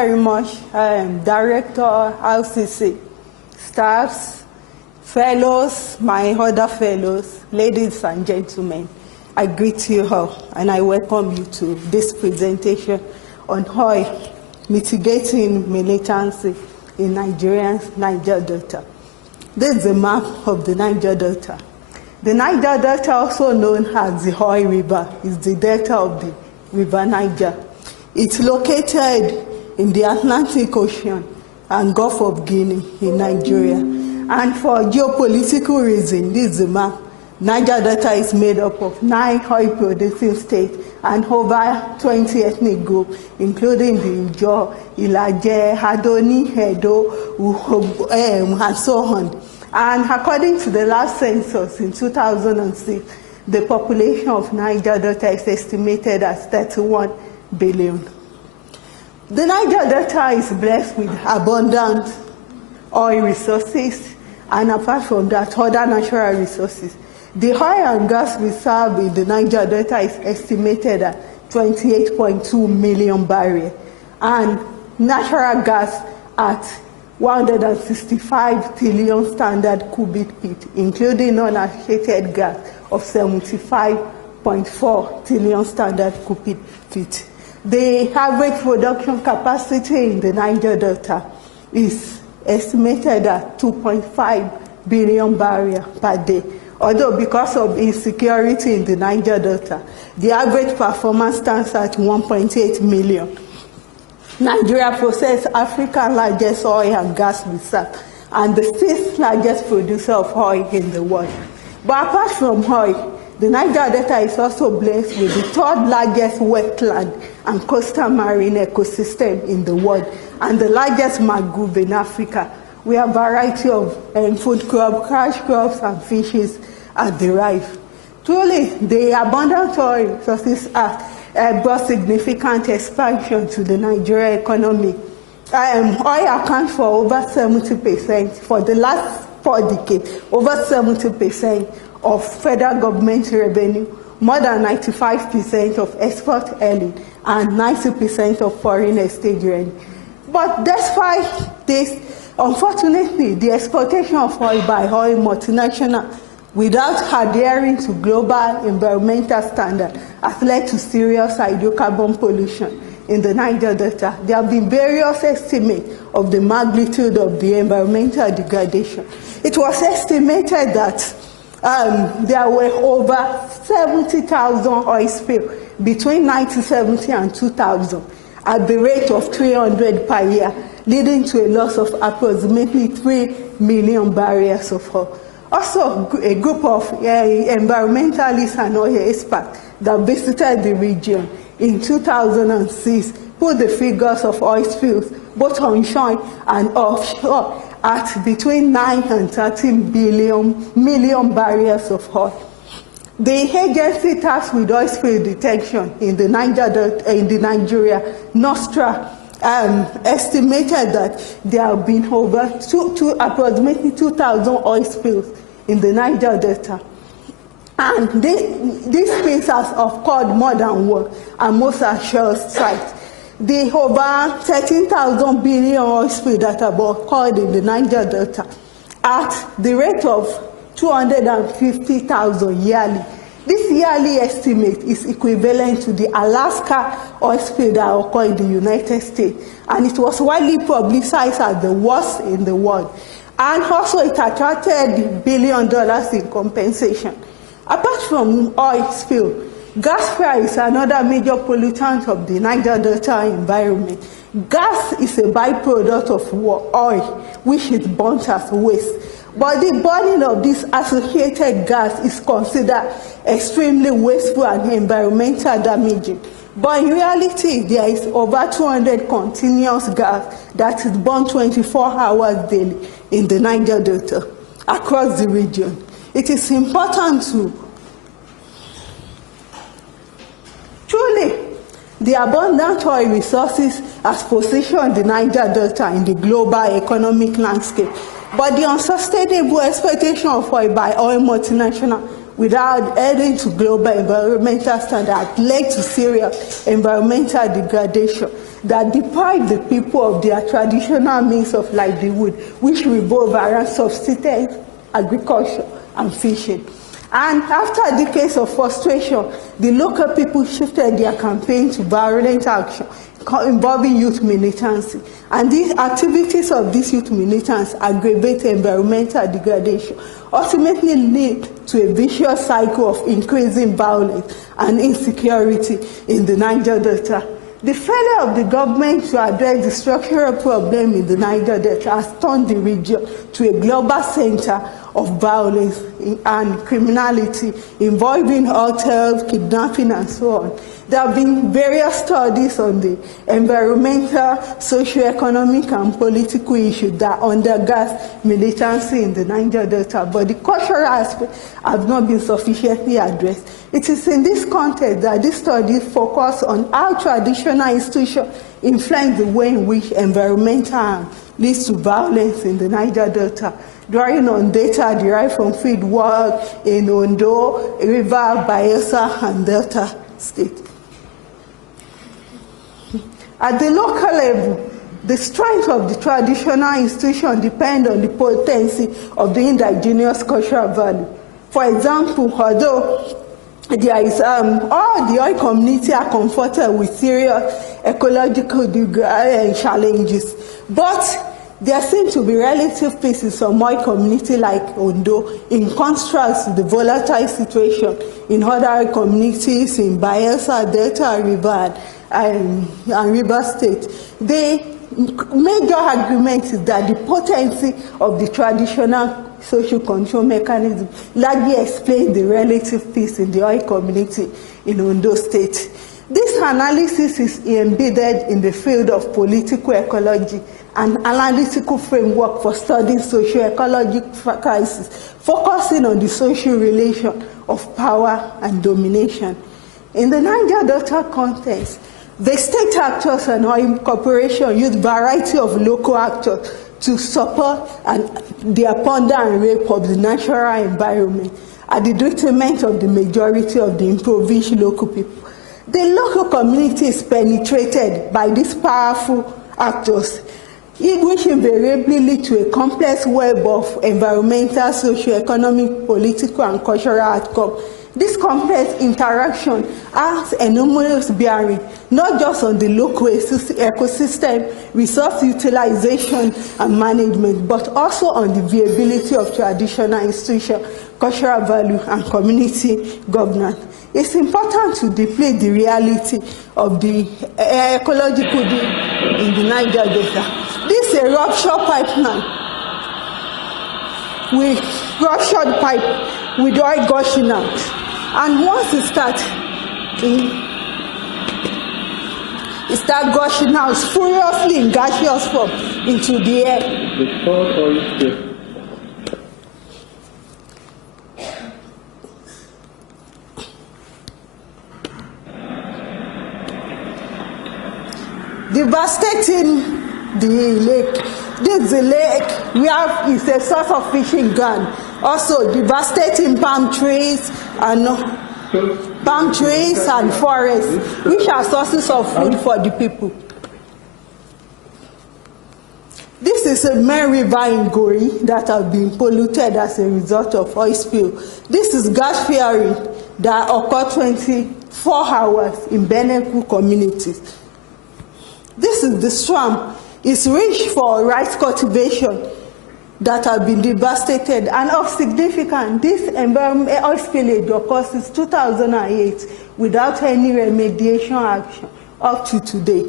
very much, Director, RCC, staffs, fellows, my other fellows, ladies and gentlemen. I greet you all and I welcome you to this presentation on oil mitigating militancy in Nigeria's Niger Delta. This is a map of the Niger Delta. The Niger Delta, also known as the Oil River, is the delta of the River Niger. It's located in the Atlantic Ocean and Gulf of Guinea in Nigeria. And for geopolitical reasons, this is the map. Niger Delta is made up of 9 oil-producing states and over 20 ethnic groups, including the Ijaw, Ilaje, Adoni, Edo, and so on. And according to the last census in 2006, the population of Niger Delta is estimated as 31 billion. The Niger Delta is blessed with abundant oil resources, and apart from that, other natural resources. The oil and gas reserve in the Niger Delta is estimated at 28.2 million barrels, and natural gas at 165 trillion standard cubic feet, including non-associated gas of 75.4 trillion standard cubic feet. The average production capacity in the Niger Delta is estimated at 2.5 billion barrels per day. Although because of insecurity in the Niger Delta, the average performance stands at 1.8 million. Nigeria possesses Africa's largest oil and gas reserve and the 6th largest producer of oil in the world. But apart from oil, the Niger Delta is also blessed with the 3rd largest wetland and coastal marine ecosystem in the world and the largest mangrove in Africa, where a variety of food crops, cash crops, and fishes are derived. Truly, the abundant oil resources have brought significant expansion to the Nigerian economy. Oil accounts for over 70%, for the last 4 decades, over 70% of federal government revenue, more than 95% of export earning, and 90% of foreign exchange revenue. But despite this, unfortunately, the exploitation of oil by oil multinationals without adhering to global environmental standards has led to serious hydrocarbon pollution in the Niger Delta. There have been various estimates of the magnitude of the environmental degradation. It was estimated that there were over 70,000 oil spills between 1970 and 2000 at the rate of 300 per year, leading to a loss of approximately 3 million barrels of oil. Also, a group of environmentalists and oil experts that visited the region in 2006 put the figures of oil spills, both onshore and offshore, at between 9 and 13 million barrels of oil. The agency tasked with oil spill detection in the Nigeria, NOSTRA, estimated that there have been over approximately 2,000 oil spills in the Niger Delta. And these spills have occurred more than one, and most are shale sites. The over 13,000 billion oil spills that have occurred in the Niger Delta at the rate of 250,000 yearly. This yearly estimate is equivalent to the Alaska oil spill that occurred in the United States, and it was widely publicized as the worst in the world. And also it attracted $1 billion in compensation. Apart from oil spill, gas fire is another major pollutant of the Niger Delta environment. Gas is a byproduct of oil, which is burnt as waste. But the burning of this associated gas is considered extremely wasteful and environmentally damaging. But in reality, there is over 200 continuous gas that is burned 24 hours daily in the Niger Delta across the region. It is important to truly, the abundant oil resources has positioned the Niger Delta in the global economic landscape. But the unsustainable exploitation of oil by oil multinationals without adhering to global environmental standards led to serious environmental degradation. that deprive the people of their traditional means of livelihood, which revolve around subsistence, agriculture, and fishing. And after decades of frustration, the local people shifted their campaign to violent action involving youth militancy. And these activities of these youth militants aggravate environmental degradation, ultimately lead to a vicious cycle of increasing violence and insecurity in the Niger Delta. The failure of the government to address the structural problem in the Niger Delta has turned the region to a global center of violence and criminality involving hotels, kidnapping, and so on. There have been various studies on the environmental, socio-economic, and political issues that undergird militancy in the Niger Delta, but the cultural aspects have not been sufficiently addressed. It is in this context that these studies focus on how traditional institutions influence the way in which environmental harm leads to violence in the Niger Delta, drawing on data derived from field work in Ondo, River, Bayelsa, and Delta State. At the local level, the strength of the traditional institution depends on the potency of the indigenous cultural value. For example, although there is all the oil community are confronted with serious ecological challenges, but there seems to be relative peace in some oil community like Ondo, in contrast to the volatile situation in other communities in Bayelsa, Delta, River, and River State. The major argument is that the potency of the traditional social control mechanism largely explains the relative peace in the oil community in Ondo State. This analysis is embedded in the field of political ecology, an analytical framework for studying socio-ecological crises, focusing on the social relation of power and domination. In the Niger Delta context, the state actors and oil corporations use a variety of local actors to support the abundance and rape of the natural environment at the detriment of the majority of the impoverished local people. The local community is penetrated by these powerful actors, which invariably lead to a complex web of environmental, socio-economic, political, and cultural outcomes. This complex interaction has enormous bearing, not just on the local ecosystem, resource utilization and management, but also on the viability of traditional institutions, cultural value, and community governance. It's important to deplete the reality of the ecological in the Niger Delta. This is a ruptured pipeline. We ruptured pipe with oil gushing out. And once it starts gushing out furiously in gaseous form into the air. Devastating the lake. This is the lake is a source of fishing ground. Also devastating palm trees and forests, which are sources of food for the people. This is a main river in Gori that has been polluted as a result of oil spill. This is gas flaring that occurred 24 hours in Beneku communities. This is the swamp. It's rich for rice cultivation that have been devastated, and of significance, this oil spillage occurs since 2008 without any remediation action up to today.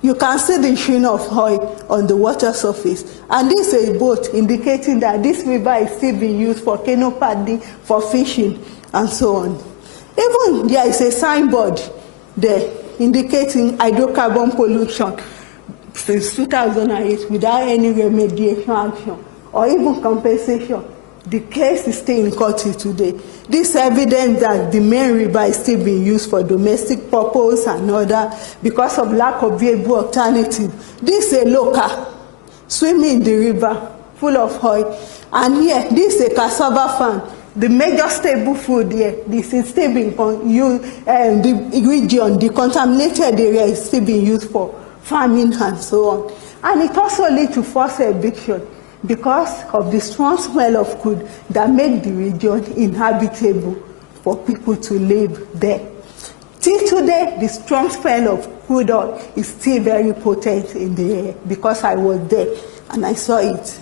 You can see the sheen of oil on the water surface, and this is a boat indicating that this river is still being used for canoe paddling, for fishing, and so on. Even there is a signboard there indicating hydrocarbon pollution since 2008 without any remediation action or even compensation. The case is still in court today. This evidence that the main river is still being used for domestic purpose and other because of lack of viable alternative. This is a local swimming in the river full of oil. And here, this is a cassava farm. The major staple food here, this is still being used, the region, the contaminated area is still being used for famine, and so on. And it also led to forced eviction because of the strong smell of crude that made the region inhabitable for people to live there. Till today, the strong smell of crude oil is still very potent in the air because I was there and I saw it.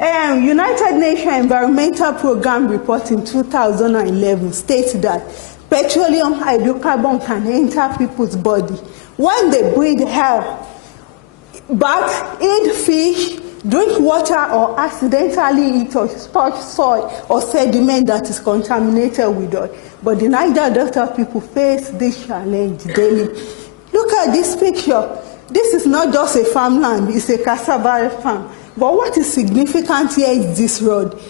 United Nations Environmental Programme report in 2011 states that petroleum hydrocarbon can enter people's body when they breathe air, but eat fish, drink water, or accidentally eat or touch soil or sediment that is contaminated with oil. But the Niger Delta people face this challenge daily. Look at this picture. This is not just a farmland, it's a cassava farm. But what is significant here is this road.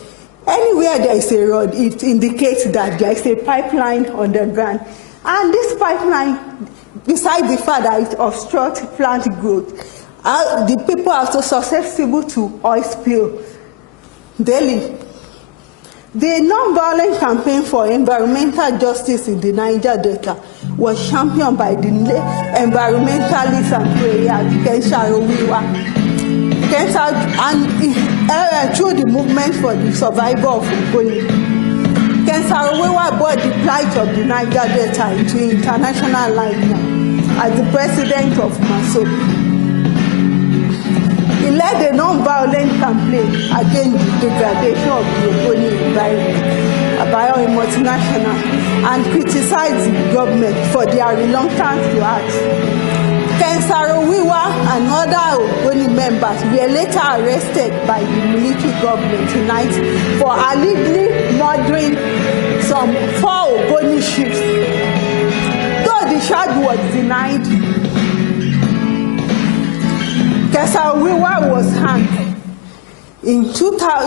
Anywhere there is a road, it indicates that there is a pipeline underground. And this pipeline, besides the fact that it obstructs plant growth, the people are also susceptible to oil spill daily. The non-violent campaign for environmental justice in the Niger Delta was championed by the environmentalist and player and through the movement for the survival of Ogoni. Kensarowiwa brought the plight of the Niger Delta into international limelight as the president of MASO. He led a non-violent campaign against the degradation of the Ogoni environment by a multinational and criticized the government for their reluctance to act. Kensarowiwa and other Ogoni members were later arrested by the military government tonight for allegedly murdering some 4 Ogoni chiefs. Though the charge was denied, Kensarowiwa was hanged in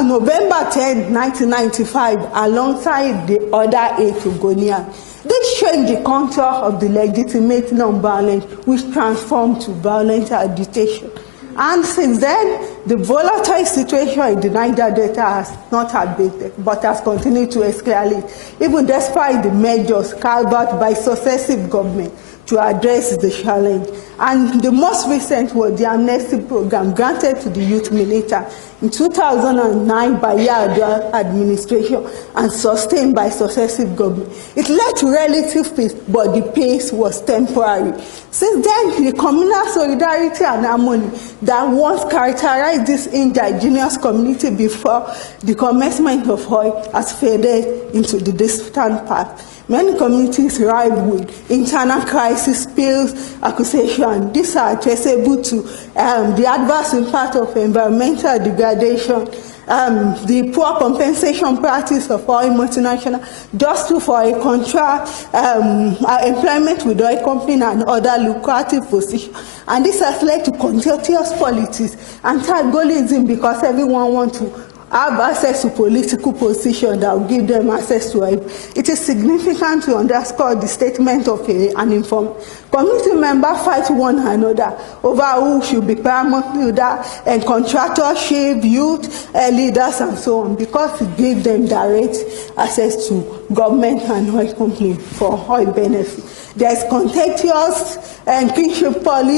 November 10, 1995, alongside the other 8 Ogonians. This changed the contour of the legitimate non-violence, which transformed to violent agitation. And since then, the volatile situation in the Niger Delta has not abated, but has continued to escalate, even despite the measures carved out by successive governments to address the challenge. And the most recent was the amnesty program granted to the youth militant in 2009 by Yar'Adua administration and sustained by successive governments. It led to relative peace, but the pace was temporary. Since then, the communal solidarity and harmony that once characterized this indigenous community before the commencement of oil has faded into the distant past. Many communities rife with internal crisis, spills, accusation. These are traceable to the adverse impact of environmental degradation, the poor compensation practice of oil multinational, just for a contract, employment with oil company and other lucrative positions. And this has led to contentious politics, antagonism, because everyone wants to have access to political position that will give them access to it. It is significant to underscore the statement of an informant. Community members fight one another over who should be paramount leader and contractorship, youth, leaders, and so on, because it gives them direct access to government and oil company for oil benefit. There is contentious and kinship thoughts,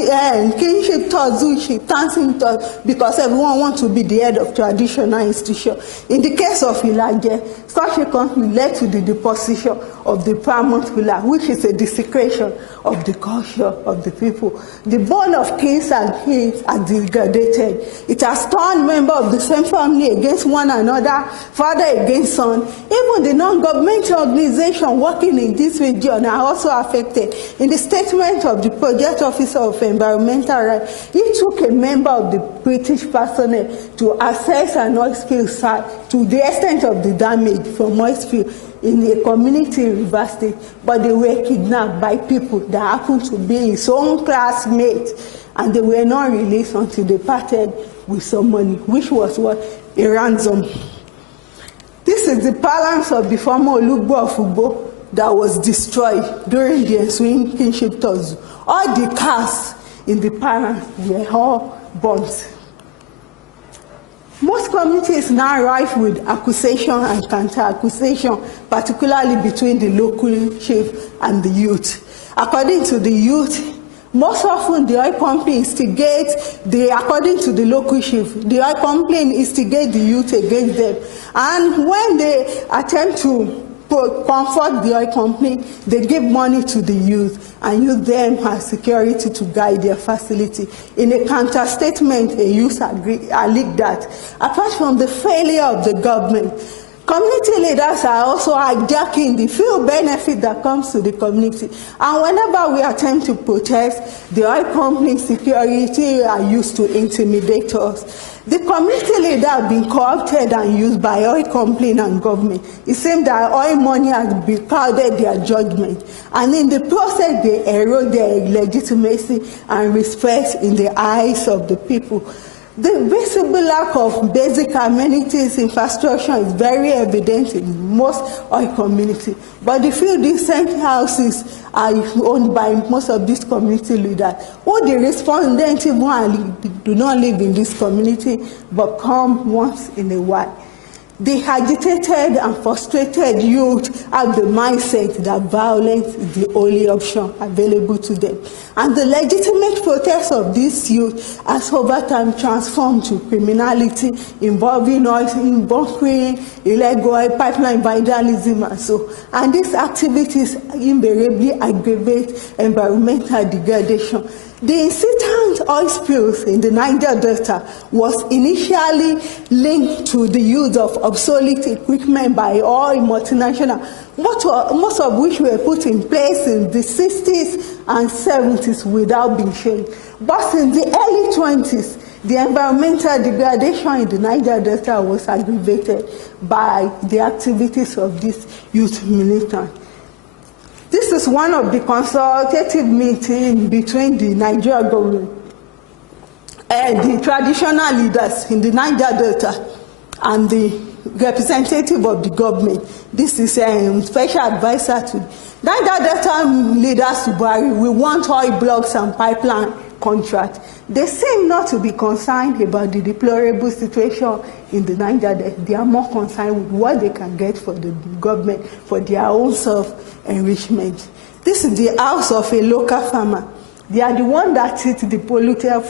because everyone wants to be the head of traditional institution. In the case of Niger, such a conflict led to the deposition of the paramount ruler, which is a desecration of the culture of the people. The bond of kings and queens has degraded. It has turned members of the same family against one another, father against son. Even the non-governmental organizations working in this region are also affected. In the statement of the project officer of environmental rights, he took a member of the British personnel to assess an oil spill site to the extent of the damage from oil spill in a community in Rivers State, but they were kidnapped by people that happened to be his own classmates, and they were not released until they parted with some money, which was what? A ransom. This is the balance of the former Olugbo of Ugbo that was destroyed during the ensuing kinship Tozu. All the cars in the palace were all burnt. Most communities now rife with accusation and counter-accusation, particularly between the local chief and the youth. According to the youth, Most often, the oil company instigates, according to the local chief, the oil company instigates the youth against them. And when they attempt to comfort the oil company, they give money to the youth and use them as security to guide their facility. In a counter statement, a youth alleged that apart from the failure of the government, community leaders are also hijacking the few benefit that comes to the community. And whenever we attempt to protest, the oil company security are used to intimidate us. The community leader have been co-opted and used by oil company and government. It seems that oil money has beclouded their judgment, and in the process they erode their legitimacy and respect in the eyes of the people. The visible lack of basic amenities infrastructure is very evident in most oil communities, but the few decent houses are owned by most of these community leaders, who the respondents even do not live in this community but come once in a while. The agitated and frustrated youth have the mindset that violence is the only option available to them. And the legitimate protest of this youth has over time transformed to criminality involving oil, bunkering, illegal oil pipeline vandalism and so. And these activities invariably aggravate environmental degradation. The incitant oil spills in the Niger Delta was initially linked to the use of obsolete equipment by oil multinationals, most of which were put in place in the 60s and 70s without being changed. But in the early 20s, the environmental degradation in the Niger Delta was aggravated by the activities of these youth militants. This is one of the consultative meetings between the Nigerian government and the traditional leaders in the Niger Delta and the representative of the government. This is a special advisor to Niger Delta leaders to Buhari. We want oil blocks and pipeline contract. They seem not to be concerned about the deplorable situation in the Niger Delta. They are more concerned with what they can get for the government for their own self-enrichment. This is the house of a local farmer. They are the one that eat the polluted.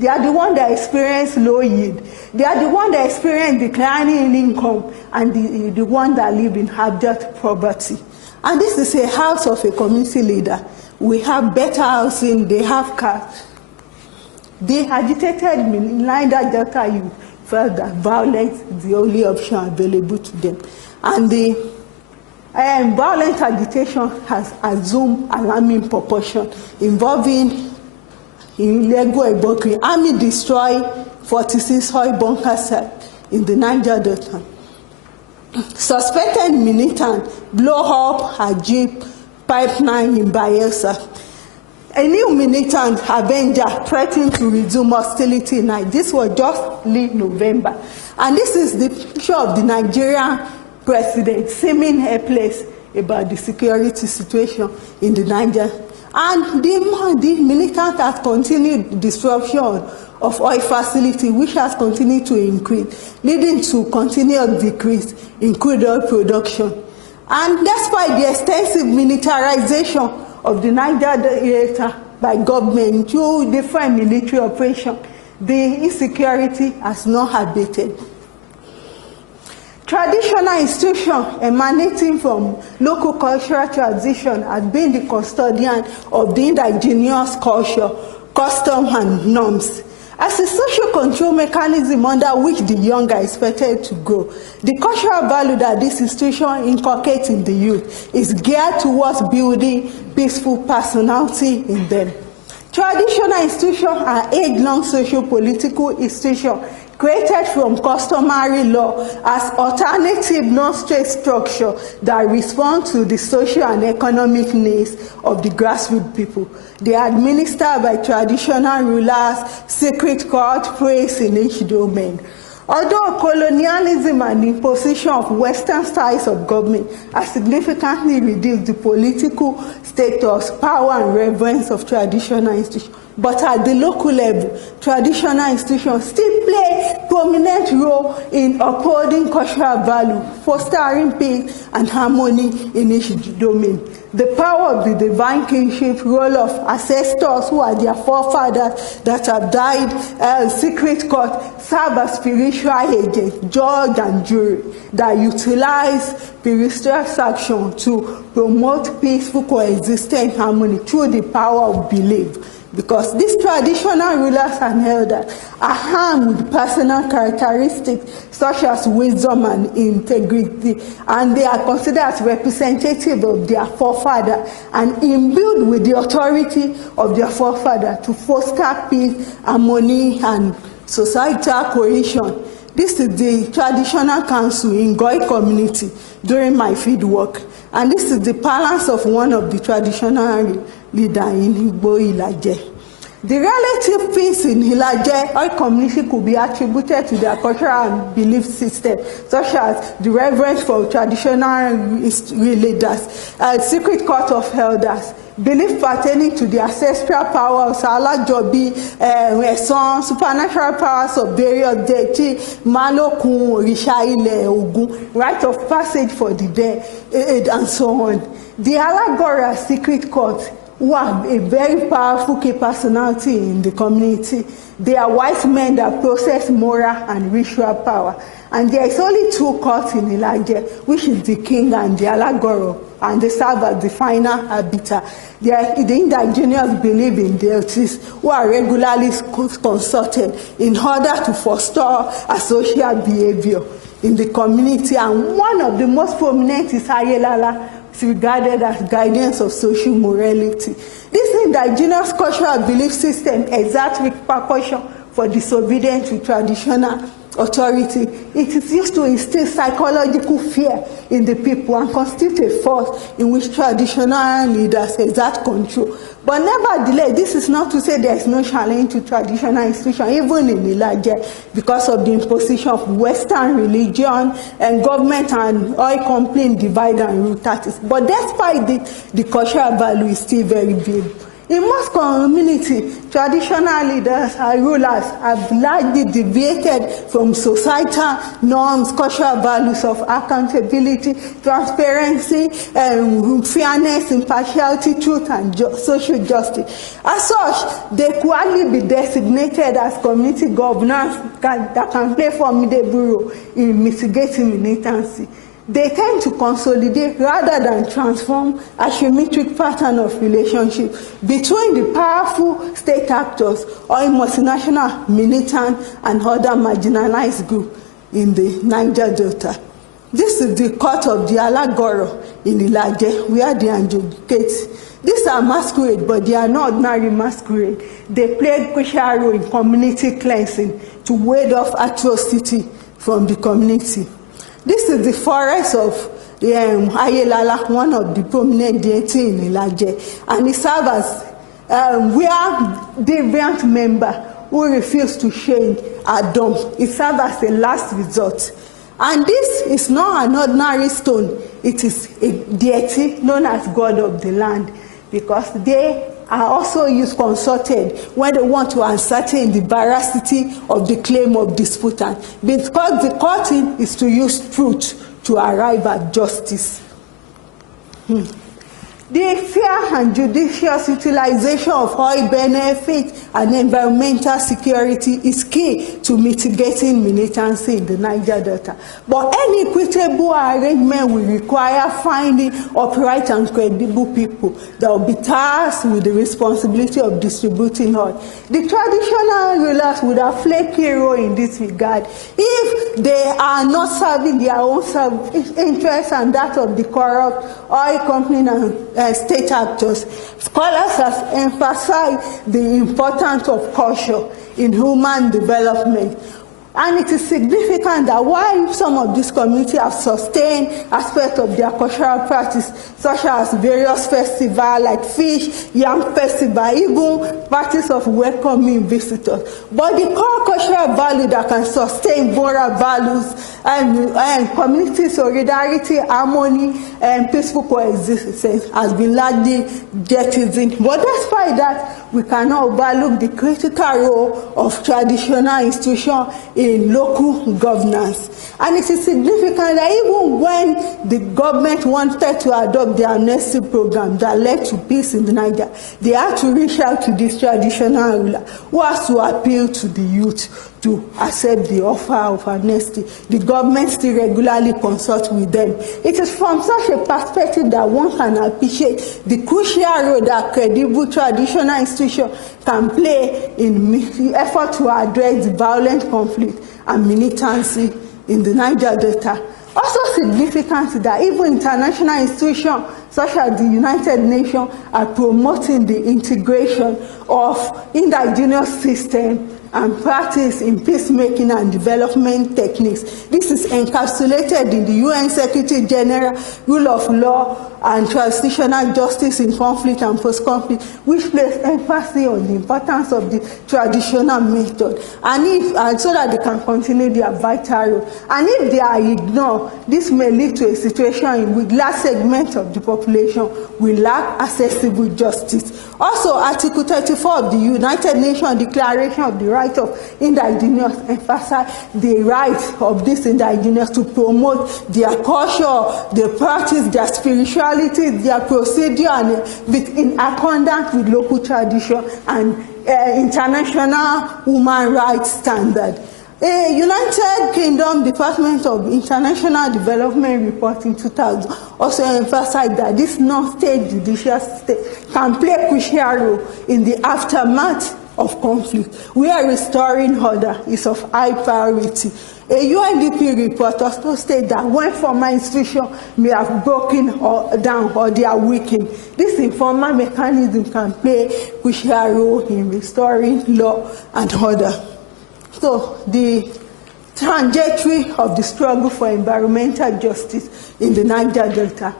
They are the one that experience low yield. They are the one that experience declining income, and the one that live in abject poverty. And this is a house of a community leader. We have better housing, they have cars. The agitated Niger Delta youth felt that violence is the only option available to them. And the violent agitation has assumed alarming proportion, involving illegal bunkering. Army destroy 46 oil bunker sites in the Niger Delta. Suspected militant blow up a jeep pipeline in Bayelsa. A new militant Avenger threatened to resume hostility tonight. This was just late November. And this is the picture of the Nigerian president seeming helpless about the security situation in the Niger. And the militant has continued disruption of oil facility, which has continued to increase, leading to continued decrease in crude oil production. And despite the extensive militarization of the Niger Delta by government through different military operations, the insecurity has not abated. Traditional institutions emanating from local cultural tradition has been the custodian of the indigenous culture, custom, and norms. As a social control mechanism under which the young are expected to grow, the cultural value that this institution inculcates in the youth is geared towards building peaceful personality in them. Traditional institutions are age-long social-political institutions created from customary law as alternative non-state structure that respond to the social and economic needs of the grassroots people. They are administered by traditional rulers, secret court, praise in each domain. Although colonialism and the imposition of Western styles of government has significantly reduced the political status, power, and reverence of traditional institutions, but at the local level, traditional institutions still play a prominent role in upholding cultural value, fostering peace and harmony in each domain. The power of the divine kingship, role of ancestors who are their forefathers that have died, secret court, serve as spiritual agents, judge and jury that utilize spiritual action to promote peaceful coexistence harmony through the power of belief. Because these traditional rulers and elders are armed with personal characteristics such as wisdom and integrity, and they are considered as representative of their forefather and imbued with the authority of their forefather to foster peace, harmony, and societal cohesion. This is the traditional council in Goi community during my field work, and this is the balance of one of the traditional leaders in Igbo Ilaje. The relative peace in Ilaje Oi community could be attributed to their cultural and belief system, such as the reverence for traditional leaders, secret court of elders, belief pertaining to the ancestral powers, Alajobi, Eson, supernatural powers of various deities, Malokun, Orisha Ile, Ogun, rite of passage for the dead, and so on. The Alagora secret court, who are a very powerful key personality in the community. They are wise men that possess moral and ritual power. And there is only two courts in Niger, which is the king and the Alagoro, and they serve as the final arbiter. The indigenous believe in deities who are regularly consulted in order to foster a social behavior in the community. And one of the most prominent is Ayelala, regarded as guidance of social morality. This indigenous cultural belief system exerts repercussion for disobedience to traditional authority. It is used to instill psychological fear in the people and constitute a force in which traditional leaders exert control. But nevertheless, this is not to say there is no challenge to traditional institutions, even in Niger, because of the imposition of Western religion and government and oil company divide and rule tactics. But despite the cultural value is still very big. In most communities, traditional leaders and rulers have largely deviated from societal norms, cultural values of accountability, transparency, fairness, impartiality, truth, and social justice. As such, they could hardly be designated as community governors that can play a formidable role in mitigating militancy. They tend to consolidate rather than transform a symmetric pattern of relationship between the powerful state actors or multinational, militant, and other marginalized groups in the Niger Delta. This is the court of the Alagoro in Ilaje, where they adjudicate. These are masquerade, but they are not ordinary masquerade. They play a crucial role in community cleansing to ward off atrocity from the community. This is the forest of Ayelala, one of the prominent deities in Ilaje, and it serves as where deviant member who refuse to change are dumped. It serves as a last resort. And this is not an ordinary stone. It is a deity known as God of the land, because they are also consulted when they want to ascertain the veracity of the claim of disputant, because the court is to use truth to arrive at justice. The fair and judicious utilization of oil benefits and environmental security is key to mitigating militancy in the Niger Delta. But any equitable arrangement will require finding upright and credible people that will be tasked with the responsibility of distributing oil. The traditional rulers would have played a key role in this regard if they are not serving their own interests and that of the corrupt oil company and state actors. Scholars have emphasized the importance of culture in human development. And it is significant that while some of these communities have sustained aspects of their cultural practice, such as various festivals like Fish, Yam Festival, even practice of welcoming visitors, but the core cultural value that can sustain moral values and community solidarity, harmony, and peaceful coexistence has been largely jettisoned. But despite that, we cannot overlook the critical role of traditional institutions in local governance. And it is significant that even when the government wanted to adopt the amnesty program that led to peace in the Niger, they had to reach out to this traditional ruler who has to appeal to the youth to accept the offer of amnesty. The government still regularly consults with them. It is from such a perspective that one can appreciate the crucial role that credible traditional institutions can play in the effort to address the violent conflict and militancy in the Niger Delta. Also significant that even international institutions such as the United Nations are promoting the integration of indigenous systems and practice in peacemaking and development techniques. This is encapsulated in the UN Secretary General Rule of Law and Transitional Justice in Conflict and Post-Conflict, which places emphasis on the importance of the traditional method, and so that they can continue their vital role. And if they are ignored, this may lead to a situation in which large segments of the population will lack accessible justice. Also, Article 34 of the United Nations Declaration of the Rights of Indigenous emphasize the right of these indigenous to promote their culture, their practice, their spirituality, their procedure, and in accordance with local tradition and international human rights standards. A United Kingdom Department of International Development report in 2000 also emphasized that this non-state judicial state can play a crucial role in the aftermath of conflict, where restoring order is of high priority. A UNDP report also states that when formal institutions may have broken down or they are weakened, this informal mechanism can play a crucial role in restoring law and order. So the trajectory of the struggle for environmental justice in the Niger Delta.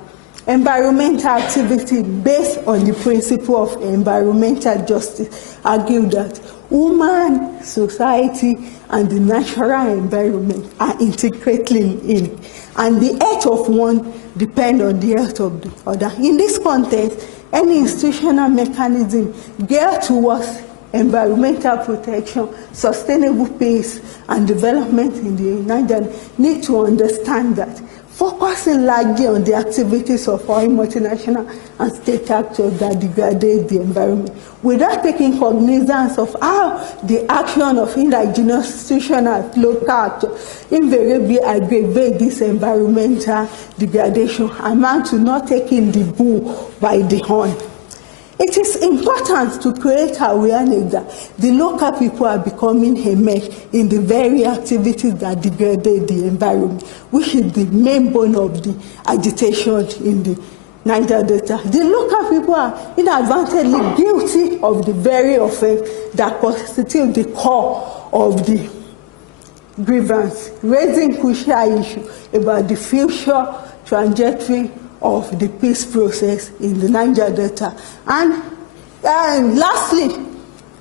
Environmental activity based on the principle of environmental justice argue that human, society, and the natural environment are intricately linked, and the health of one depends on the health of the other. In this context, any institutional mechanism geared towards environmental protection, sustainable peace, and development in the Niger need to understand that focusing largely on the activities of foreign multinational and state actors that degrade the environment, without taking cognizance of how the action of indigenous institutions and local actors invariably aggravate this environmental degradation, amount to not taking the bull by the horn. It is important to create awareness that the local people are becoming immersed in the very activities that degrade the environment, which is the main bone of the agitation in the Niger Delta. The local people are inadvertently guilty of the very offense that constitutes the core of the grievance, raising crucial issues about the future trajectory of the peace process in the Niger Delta. And lastly,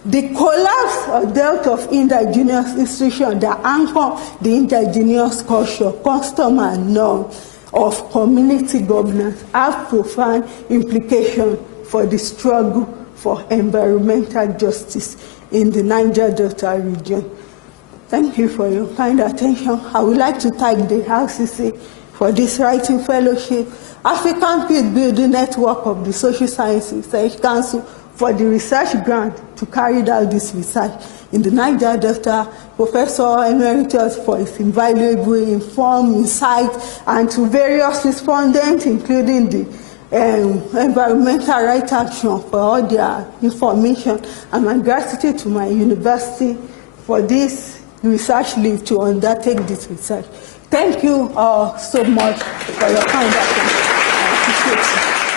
the collapse or death of indigenous institutions that anchor the indigenous culture, custom, and norm of community governance have profound implications for the struggle for environmental justice in the Niger Delta region. Thank you for your kind attention. I would like to thank the RCC for this writing fellowship, African Peace Building Network of the Social Sciences Research Council for the research grant to carry out this research in the Niger Delta, Professor Emeritus for his invaluable informed insight, and to various respondents, including the Environmental Rights Action for all their information, and my gratitude to my university for this research leave to undertake this research. Thank you so much for your kind attention. I appreciate it.